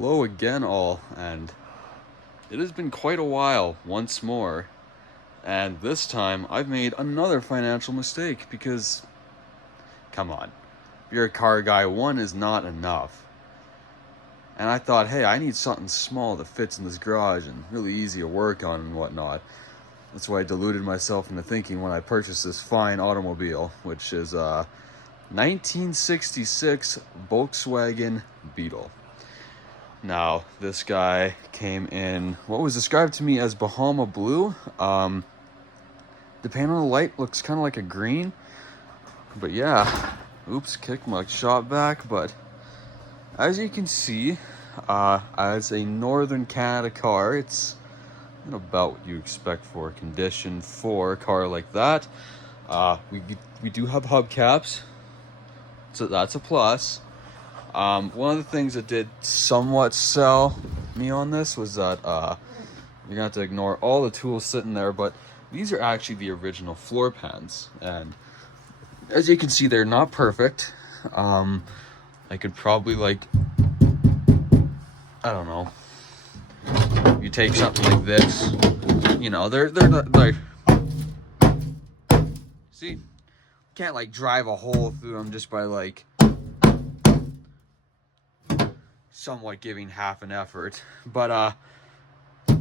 Hello again all, and it has been quite a while once more, and this time I've made another financial mistake because, come on, if you're a car guy, one is not enough. And I thought, hey, I need something small that fits in this garage and really easy to work on and whatnot. That's why I deluded myself into thinking when I purchased this fine automobile, which is a 1966 Volkswagen Beetle. Now, this guy came in what was described to me as Bahama blue. The panel on the light looks kind of like a green. But yeah, oops, kicked my shot back. But as you can see, as a Northern Canada car, it's about what you expect for a condition for a car like that. We do have hubcaps, so that's a plus. One of the things that did somewhat sell me on this was that you're gonna have to ignore all the tools sitting there, but these are actually the original floor pans, and as you can see, they're not perfect. I could probably, like, I don't know, you take something like this, they're not like, see, can't like drive a hole through them just by like somewhat giving half an effort, but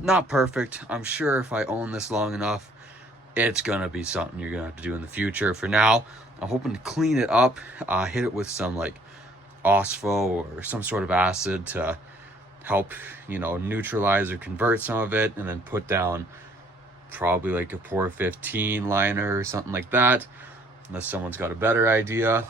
not perfect. I'm sure if I own this long enough, it's gonna be something you're gonna have to do in the future. For now, I'm hoping to clean it up, hit it with some like Osfo or some sort of acid to help, neutralize or convert some of it, and then put down probably like a Pour 15 liner or something like that, unless someone's got a better idea.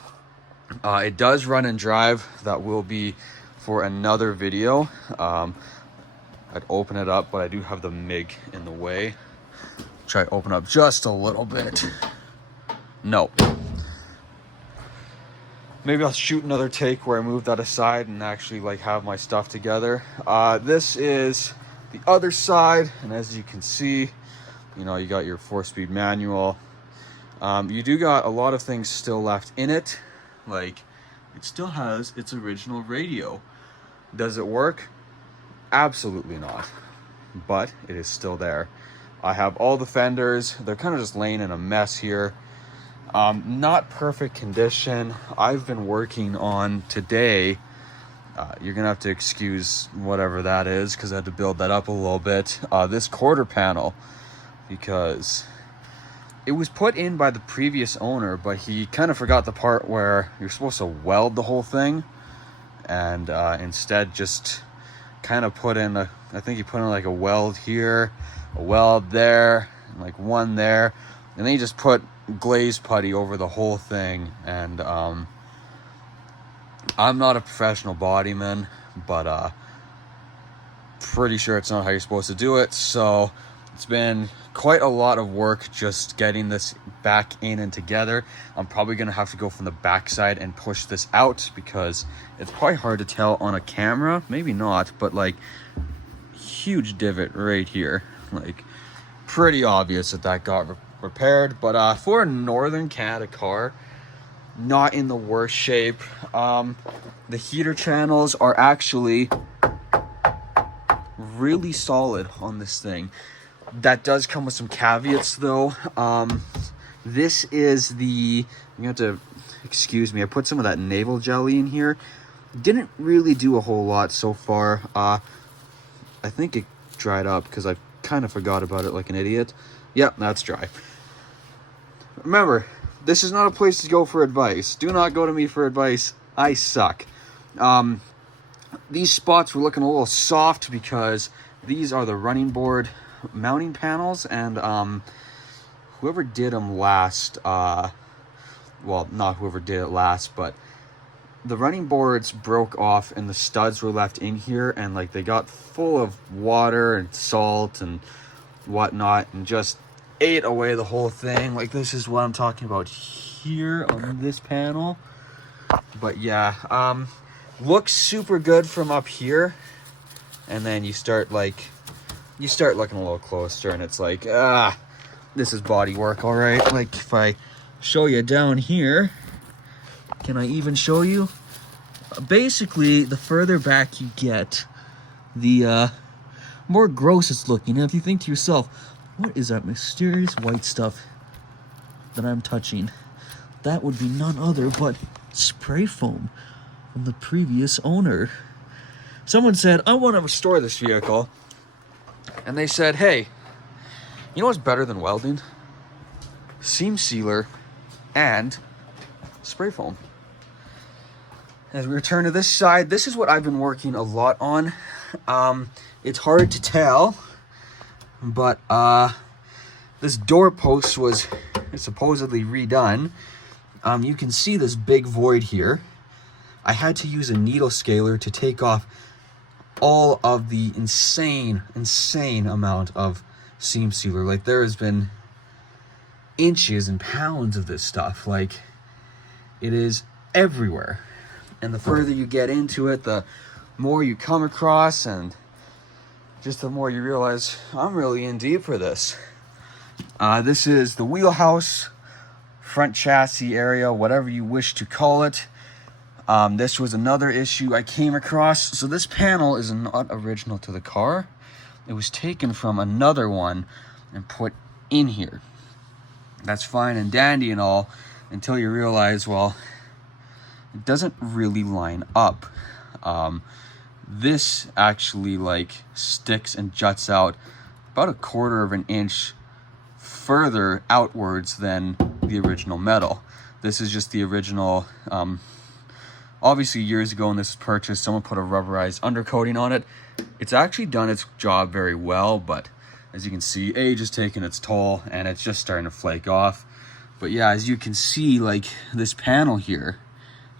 It does run and drive. That will be for another video. I'd open it up, but I do have the MIG in the way. Try to open up just a little bit. No. Maybe I'll shoot another take where I move that aside and actually like have my stuff together. This is the other side, and as you can see, you got your 4-speed manual. You do got a lot of things still left in it. Like, it still has its original radio. Does it work? Absolutely not. But it is still there. I have all the fenders. They're kind of just laying in a mess here. Not perfect condition. I've been working on today. You're gonna have to excuse whatever that is, because I had to build that up a little bit. This quarter panel, because it was put in by the previous owner, but he kind of forgot the part where you're supposed to weld the whole thing, and instead just kind of put in I think he put in like a weld here, a weld there, and like one there, and then he just put glaze putty over the whole thing. And I'm not a professional bodyman, but pretty sure it's not how you're supposed to do it. So it's been quite a lot of work just getting this back in and together. I'm probably gonna have to go from the back side and push this out, because it's quite hard to tell on a camera. Maybe not, but like, huge divot right here. Like, pretty obvious that got repaired. But for a Northern Canada car, not in the worst shape. The heater channels are actually really solid on this thing. That does come with some caveats though. This is you have to excuse me, I put some of that navel jelly in here. Didn't really do a whole lot so far. I think it dried up because I kind of forgot about it like an idiot. Yep, that's dry. Remember, this is not a place to go for advice. Do not go to me for advice. I suck. These spots were looking a little soft because these are the running board mounting panels, and whoever did them last, well, not whoever did it last, but the running boards broke off and the studs were left in here, and like they got full of water and salt and whatnot, and just ate away the whole thing. Like, this is what I'm talking about here on this panel. But yeah, looks super good from up here, and then you start looking a little closer, and it's like, this is body work, all right. Like, if I show you down here, can I even show you? Basically, the further back you get, the more gross it's looking. And if you think to yourself, what is that mysterious white stuff that I'm touching? That would be none other but spray foam from the previous owner. Someone said, I want to restore this vehicle. And they said, hey, you know what's better than welding? Seam sealer and spray foam. As we return to this side, this is what I've been working a lot on. It's hard to tell, but this door post was supposedly redone. You can see this big void here. I had to use a needle scaler to take off all of the insane amount of seam sealer. Like, there has been inches and pounds of this stuff. Like, it is everywhere. And the further you get into it, the more you come across, and just the more you realize, I'm really in deep for this. This is the wheelhouse, front chassis area, whatever you wish to call it. This was another issue I came across. So this panel is not original to the car. It was taken from another one and put in here. That's fine and dandy and all, until you realize, well, it doesn't really line up. This actually like sticks and juts out about 1/4 of an inch further outwards than the original metal. This is just the original. Obviously years ago when this was purchased, someone put a rubberized undercoating on it. It's actually done its job very well, but as you can see, age is taking its toll and it's just starting to flake off. But yeah, as you can see, like, this panel here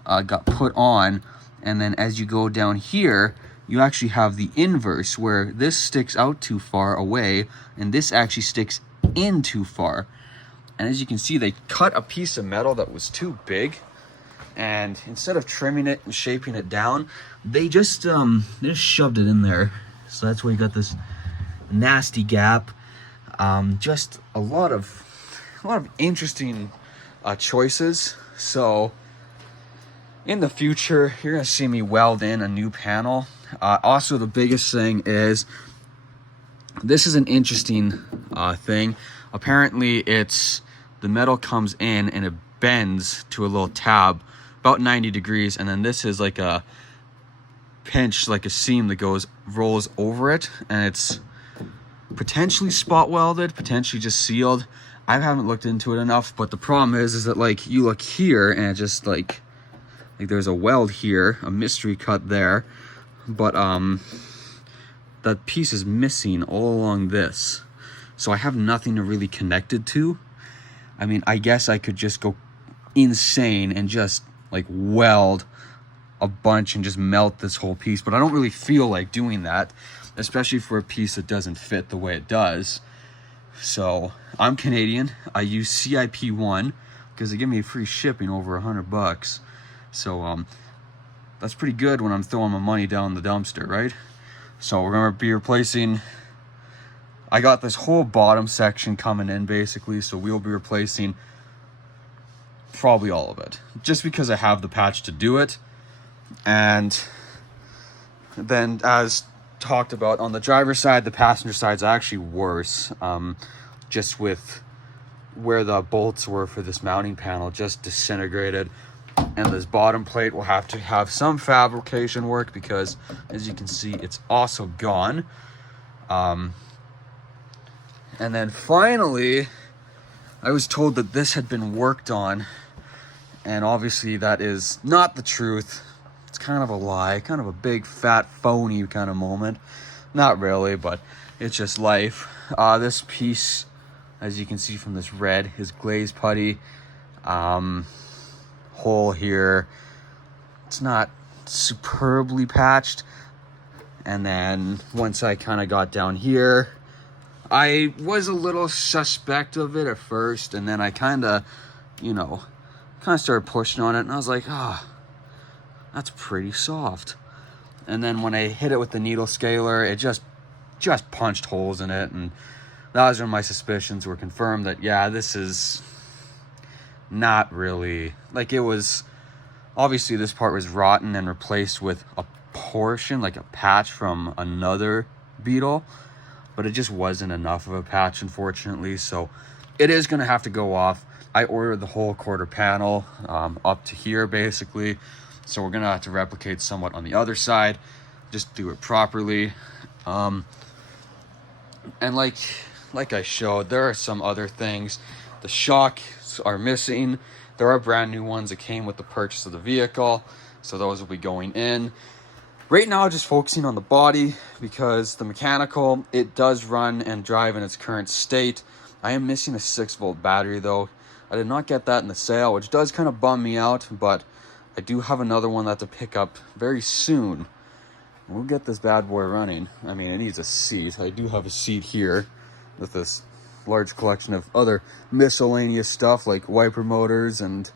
got put on, and then as you go down here, you actually have the inverse, where this sticks out too far away and this actually sticks in too far. And as you can see, they cut a piece of metal that was too big, and instead of trimming it and shaping it down, they just shoved it in there. So that's why you got this nasty gap. Just a lot of interesting choices. So in the future, you're gonna see me weld in a new panel. Also, the biggest thing is, this is an interesting thing. Apparently, the metal comes in and it bends to a little tab about 90 degrees, and then this is like a pinch, like a seam that rolls over it, and it's potentially spot welded, potentially just sealed. I haven't looked into it enough, but the problem is that, like, you look here and it just like there's a weld here, a mystery cut there, but that piece is missing all along this. So I have nothing to really connect it to. I mean, I guess I could just go insane and just like weld a bunch and just melt this whole piece, but I don't really feel like doing that, especially for a piece that doesn't fit the way it does. So I'm Canadian. I use CIP1 because they give me free shipping over $100. So that's pretty good when I'm throwing my money down the dumpster, right? So we're gonna be replacing, I got this whole bottom section coming in basically, so we'll be replacing probably all of it, just because I have the patch to do it. And then, as talked about, on the driver's side, the passenger side's actually worse, just with where the bolts were for this mounting panel just disintegrated. And this bottom plate will have to have some fabrication work because, as you can see, it's also gone. And then finally, I was told that this had been worked on, and obviously that is not the truth. It's kind of a lie, kind of a big fat phony kind of moment. Not really, but it's just life. This piece, as you can see from this red, is glazed putty. Hole here, it's not superbly patched. And then once I kind of got down here, I was a little suspect of it at first, and then I kind of started pushing on it, and I was like, that's pretty soft. And then when I hit it with the needle scaler, it just punched holes in it, and that was when my suspicions were confirmed that, yeah, this is not really, like, it was, obviously this part was rotten and replaced with a portion, like a patch from another Beetle, but it just wasn't enough of a patch, unfortunately. So it is going to have to go off. I ordered the whole quarter panel up to here, basically. So we're going to have to replicate somewhat on the other side, just do it properly. And like I showed, there are some other things. The shocks are missing. There are brand new ones that came with the purchase of the vehicle, so those will be going in. Right now, just focusing on the body, because the mechanical, it does run and drive in its current state. I am missing a 6-volt battery though. I did not get that in the sale, which does kind of bum me out, but I do have another one that to pick up very soon. We'll get this bad boy running. I mean, it needs a seat. I do have a seat here with this large collection of other miscellaneous stuff like wiper motors, and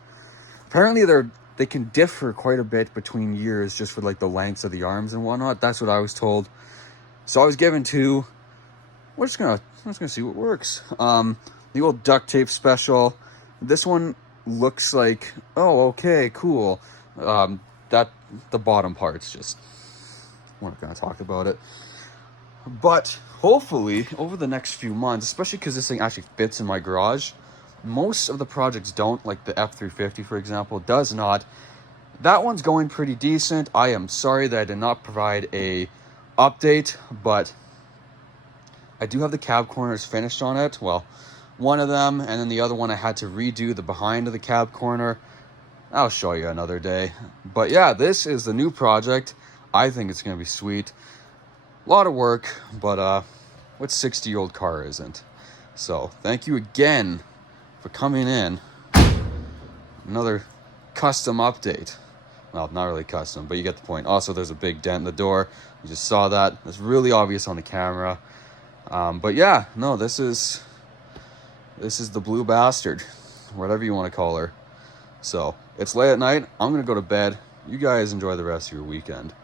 apparently they can differ quite a bit between years just for like the lengths of the arms and whatnot. That's what I was told. So I was given two. We're just gonna see what works. The old duct tape special. This one looks like, oh, okay, cool. That the bottom part's just, we're not gonna talk about it. But hopefully over the next few months, especially because this thing actually fits in my garage, most of the projects don't, like the F-350, for example, does not. That one's going pretty decent. I am sorry that I did not provide a update, but I do have the cab corners finished on it. Well, one of them, and then the other one I had to redo the behind of the cab corner. I'll show you another day. But yeah, this is the new project. I think it's going to be sweet. A lot of work, but what 60-year-old car isn't? So thank you again for coming in. Another custom update. Well, not really custom, but you get the point. Also, there's a big dent in the door. You just saw that. It's really obvious on the camera. But yeah, no, this is the blue bastard, whatever you want to call her. So it's late at night. I'm gonna go to bed. You guys enjoy the rest of your weekend.